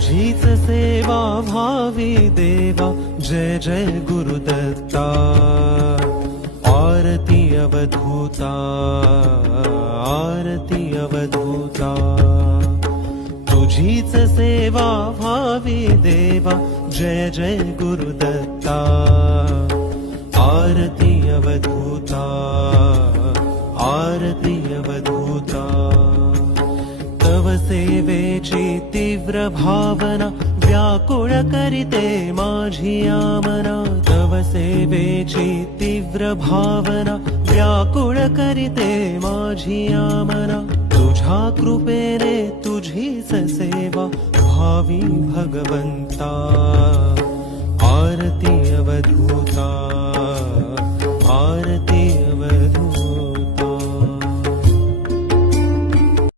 तुझीच सेवा भावी देवा, जय जय गुरुदत्ता। आरती अवधूता, आरती अवधूता। तुझीच सेवा भावी देवा, जय जय गुरुदत्ता। आरती अवधूता, आरती अवधूता। तव सेवेची तीव्र भावना व्याकुळ करिते माझी आमना। तव सेवेची तीव्र भावना व्याकुळ करिते माझी आमना। तुझ्या कृपेने तुझीच सेवा भावी भगवंता।